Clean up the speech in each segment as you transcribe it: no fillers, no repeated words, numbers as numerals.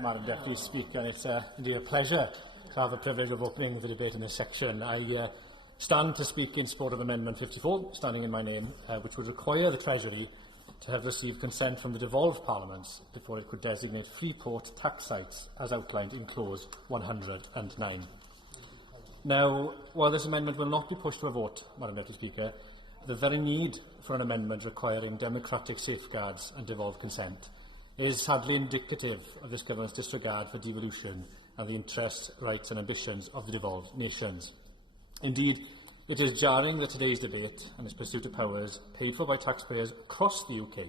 Madam Deputy Speaker. It's indeed a pleasure to have the privilege of opening the debate in this section. I stand to speak in support of Amendment 54, standing in my name, which would require the Treasury to have received consent from the devolved parliaments before it could designate freeport tax sites as outlined in Clause 109. Now, while this amendment will not be pushed to a vote, Madam Deputy Speaker, the very need for an amendment requiring democratic safeguards and devolved consent is sadly indicative of this government's disregard for devolution and the interests, rights and ambitions of the devolved nations. Indeed, it is jarring that today's debate and its pursuit of powers paid for by taxpayers across the UK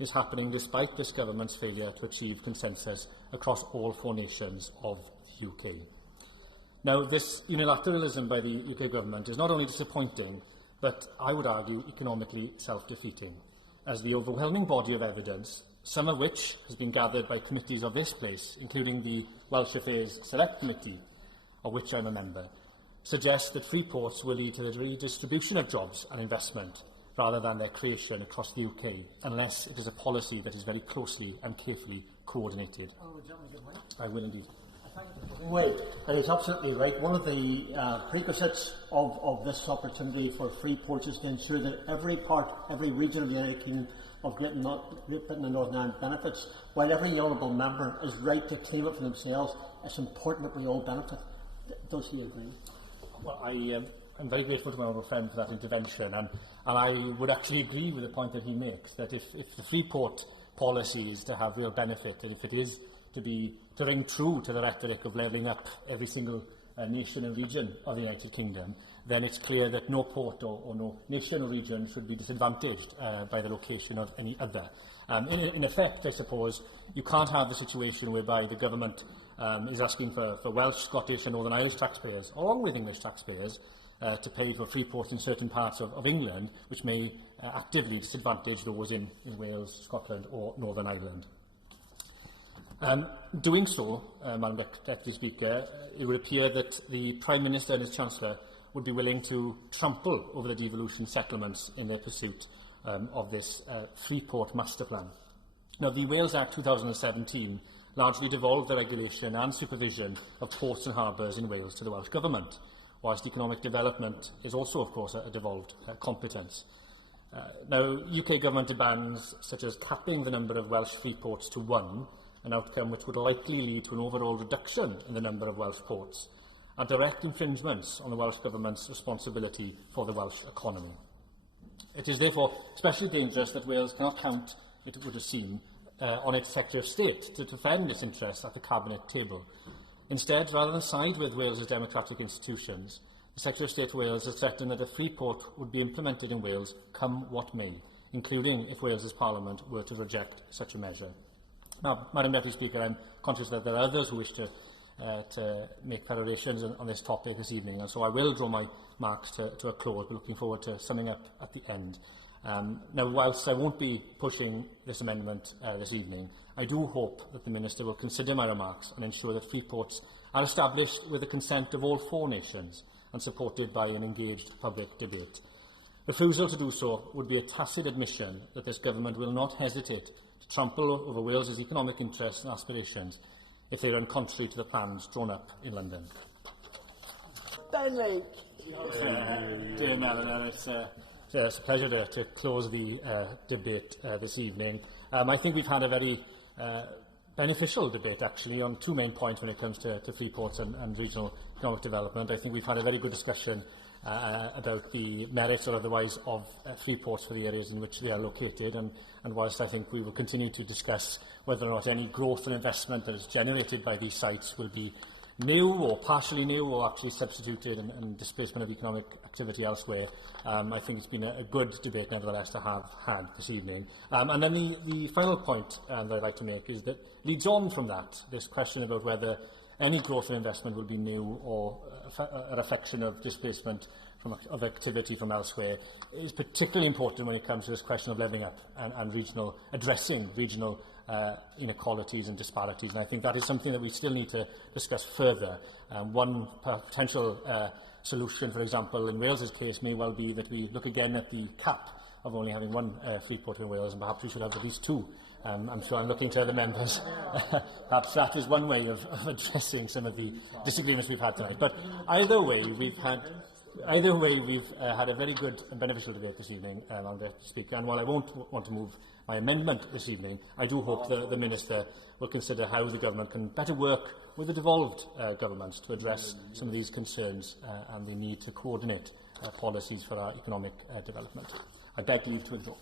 is happening despite this government's failure to achieve consensus across all 4 nations of the UK. Now, this unilateralism by the UK government is not only disappointing, but I would argue economically self-defeating, as the overwhelming body of evidence, some of which has been gathered by committees of this place, including the Welsh Affairs Select Committee, of which I am a member, suggests that free ports will lead to the redistribution of jobs and investment rather than their creation across the UK, unless it is a policy that is very closely and carefully coordinated. I will indeed. Wait, that is absolutely right. One of the prerequisites of this opportunity for free ports is to ensure that every region of the United Kingdom of Great Britain and Northern Ireland benefits. While every honourable member is right to claim it for themselves, it's important that we all benefit. Does he agree? Well, I'm very grateful to my honourable friend for that intervention, and I would actually agree with the point that he makes, that if the free port policy is to have real benefit, and if it is to ring true to the rhetoric of levelling up every single nation and region of the United Kingdom, then it's clear that no port or no nation or region should be disadvantaged by the location of any other. In effect, I suppose, you can't have a situation whereby the government is asking for Welsh, Scottish and Northern Irish taxpayers, along with English taxpayers, to pay for free ports in certain parts of England, which may actively disadvantage those in Wales, Scotland or Northern Ireland. Doing so, Madam Deputy Speaker, it would appear that the Prime Minister and his Chancellor would be willing to trample over the devolution settlements in their pursuit of this Freeport Master Plan. Now, the Wales Act 2017 largely devolved the regulation and supervision of ports and harbours in Wales to the Welsh Government, whilst economic development is also, of course, a devolved competence. Now, UK government demands, such as capping the number of Welsh free ports to 1, an outcome which would likely lead to an overall reduction in the number of Welsh ports, and direct infringements on the Welsh Government's responsibility for the Welsh economy. It is therefore especially dangerous that Wales cannot count, it would seem, on its Secretary of State to defend its interests at the Cabinet table. Instead, rather than side with Wales's democratic institutions, the Secretary of State for Wales has threatened that a free port would be implemented in Wales come what may, including if Wales's Parliament were to reject such a measure. Now, Madam Deputy Speaker, I'm conscious that there are others who wish to make perorations on this topic this evening, and so I will draw my marks to a close, but looking forward to summing up at the end. Now, whilst I won't be pushing this amendment this evening, I do hope that the Minister will consider my remarks and ensure that free ports are established with the consent of all 4 nations and supported by an engaged public debate. Refusal to do so would be a tacit admission that this government will not hesitate to trample over Wales's economic interests and aspirations if they run contrary to the plans drawn up in London. Ben Lake. Dear Melanie, it's a pleasure to close the debate this evening. I think we've had a very beneficial debate, actually, on 2 main points when it comes to free ports and regional economic development. I think we've had a very good discussion about the merits or otherwise of free ports for the areas in which they are located, and whilst I think we will continue to discuss whether or not any growth and investment that is generated by these sites will be new or partially new or actually substituted and displacement of economic activity elsewhere, I think it's been a good debate nevertheless to have had this evening. And then the final point that I'd like to make is that leads on from that, this question about whether any growth and investment will be new or a reflection of displacement of activity from elsewhere is particularly important when it comes to this question of levelling up and addressing regional inequalities and disparities. And I think that is something that we still need to discuss further. One potential solution, for example, in Wales's case may well be that we look again at the cap of only having 1 free port in Wales, and perhaps we should have at least 2 I'm sure I'm looking to other members. Perhaps that is one way of addressing some of the disagreements we've had tonight. But either way, we've had a very good and beneficial debate this evening, Honourable Speaker. And while I won't want to move my amendment this evening, I do hope the Minister will consider how the Government can better work with the devolved governments to address some of these concerns and the need to coordinate policies for our economic development. I beg leave to withdraw.